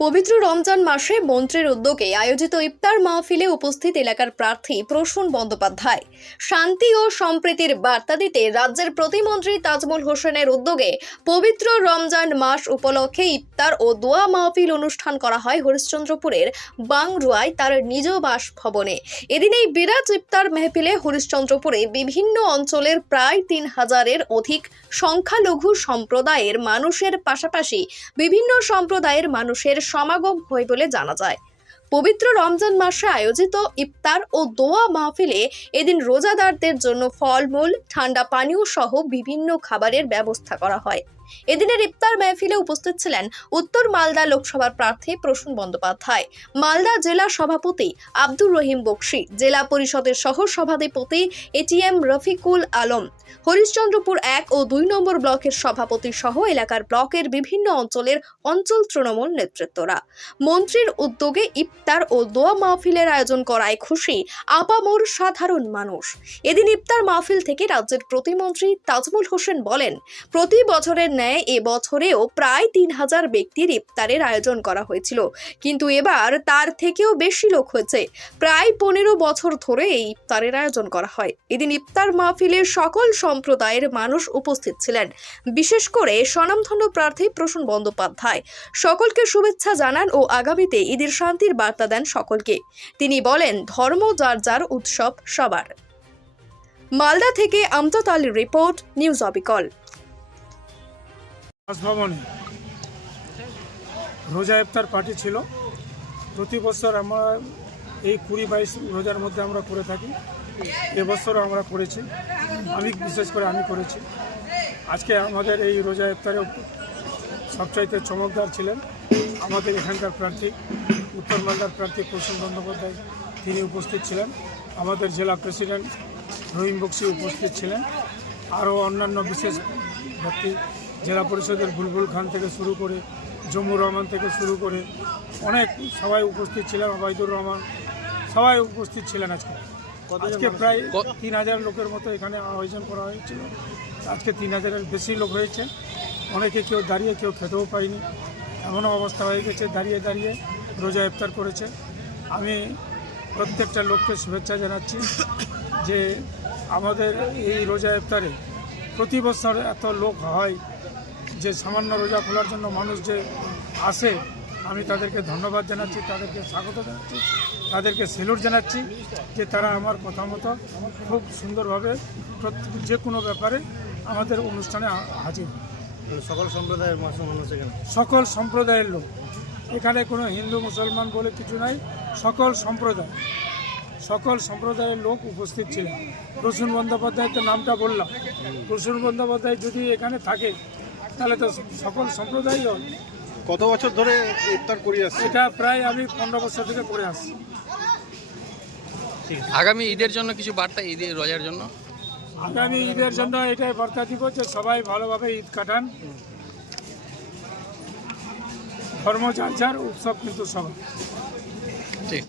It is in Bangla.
পবিত্র রমজান মাসে মন্ত্রীর উদ্যোগে আয়োজিত ইফতার মাহফিলে উপস্থিত এলাকার প্রার্থী প্রসূন বন্দ্যোপাধ্যায়। শান্তি ও সম্প্রীতির বার্তা দিতে রাজ্যের প্রতিমন্ত্রী তাজমুল হোসেনের উদ্যোগে পবিত্র রমজান মাস উপলক্ষে ইফতার ও দোয়া মাহফিল অনুষ্ঠান করা হয় হরিশ্চন্দ্রপুরের বাংরুয়ায় তার নিজ বাসভবনে। এদিন এই বিরাট ইফতার মেহফিলে হরিশ্চন্দ্রপুরে বিভিন্ন অঞ্চলের প্রায় তিন হাজারের অধিক সংখ্যালঘু সম্প্রদায়ের মানুষের পাশাপাশি বিভিন্ন সম্প্রদায়ের মানুষের সমাগম হয় বলে জানা যায়। পবিত্র রমজান মাসে আয়োজিত ইফতার ও দোয়া মাহফিলে এদিন রোজাদারদের জন্য ফলমূল, ঠান্ডা পানীয় সহ বিভিন্ন খাবারের ব্যবস্থা করা হয়। এদিনের ইফতার মাহফিলে উপস্থিত ছিলেন উত্তর মালদা লোকসভার প্রার্থী প্রসূন বন্দ্যোপাধ্যায়, মালদা জেলা সভাপতি আব্দুর রহিম বক্সি, জেলা পরিষদের সহ সভাধিপতি এটিএম রফিকুল আলম, হরিশ্চন্দ্রপুর এক ও দুই নম্বর ব্লকের সভাপতি সহ এলাকার ব্লকের বিভিন্ন অঞ্চলের অঞ্চল তৃণমূল নেতৃত্বরা। মন্ত্রীর উদ্যোগে ইফতার ও দোয়া মাহফিলের আয়োজন করায় খুশি আপামোর সাধারণ মানুষ। এদিন ইফতার মাহফিল থেকে রাজ্যের প্রতিমন্ত্রী তাজমুল হোসেন বলেন, প্রতি বছরের ন্যায় এ বছরেও প্রায় তিন হাজার ব্যক্তির ইফতারের আয়োজন করা হয়েছিল। কিন্তু এবার তার থেকেও বেশি লোক হয়েছে। প্রায় পনেরো বছর ধরে এই ইফতারের আয়োজন করা হয়। এদিন ইফতার মাহফিলে সকল সম্প্রদায়ের মানুষ উপস্থিত ছিলেন। বিশেষ করে স্বনামধন্য প্রার্থী প্রসূন বন্দ্যোপাধ্যায়। সকলকে শুভেচ্ছা জানান ও আগামীতে ঈদের শান্তির বার্তা দেন সকলকে। তিনি বলেন, ধর্ম যার যার উৎসব সবার। মালদা থেকে আমজাদ আলীর রিপোর্ট, নিউজ অবিকল। রোজা ইফতার পার্টি ছিল। প্রতি বছর আমরা এই কুড়ি বাইশ রোজার মধ্যে আমরা করে থাকি। এবছরও আমরা করেছি। আমি বিশেষ করে আমি করেছি। আজকে আমাদের এই রোজা ইফতারে সবচাইতে চমকদার ছিলেন আমাদের এখানকার প্রার্থী উত্তর মালদার প্রার্থী প্রসূন বন্দ্যোপাধ্যায় তিনি উপস্থিত ছিলেন। আমাদের জেলা প্রেসিডেন্ট রহিম বক্সি উপস্থিত ছিলেন। আরও অন্যান্য বিশেষ ব্যক্তি জেলা পরিষদের বুলবুল খান থেকে শুরু করে জম্মু রহমান থেকে শুরু করে অনেক সবাই উপস্থিত ছিলেন ওবায়দুর রহমান সবাই উপস্থিত ছিলেন আজকে। আজকে প্রায় তিন হাজার লোকের মতো এখানে আয়োজন করা হয়েছিল। আজকে তিন হাজারের বেশি লোক হয়েছে অনেকে কেউ দাঁড়িয়ে কেউ খেতেও পায়নি এমনও অবস্থা হয়ে গেছে দাঁড়িয়ে দাঁড়িয়ে রোজা ইফতার করেছে। আমি প্রত্যেকটা লোককে শুভেচ্ছা জানাচ্ছি যে আমাদের এই রোজা ইফতারে প্রতি বছর এত লোক হয় যে সামান্য রোজা খোলার জন্য মানুষ যে আসে আমি তাদেরকে ধন্যবাদ জানাচ্ছি তাদেরকে স্বাগত জানাচ্ছি তাদেরকে সেলুট জানাচ্ছি যে তারা আমার কথা মতো খুব সুন্দরভাবে যে কোনো ব্যাপারে আমাদের অনুষ্ঠানে হাজির। সকল সম্প্রদায়ের সকল সম্প্রদায়ের লোক। এখানে কোনো হিন্দু মুসলমান বলে কিছু নাই সকল সম্প্রদায় সকল সম্প্রদায়ের লোক উপস্থিত ছিলেন। প্রসূন বন্দ্যোপাধ্যায় তো নামটা বললাম। প্রসূন বন্দ্যোপাধ্যায় যদি এখানে থাকে তাহলে তো সকল সম্প্রদায়ই হবে। কত বছর ধরে ইফতার করি আসছে এটা প্রায় আমি পনেরো বছর থেকে করে আসছি। আগামী ঈদের জন্য কিছু বার্তা ঈদের রোজার জন্য? আগামী ঈদের জন্য এটাই বার্তা দিব যে সবাই ভালোভাবে ঈদ কাটান। ধর্ম যার যার উৎসব কিন্তু সবার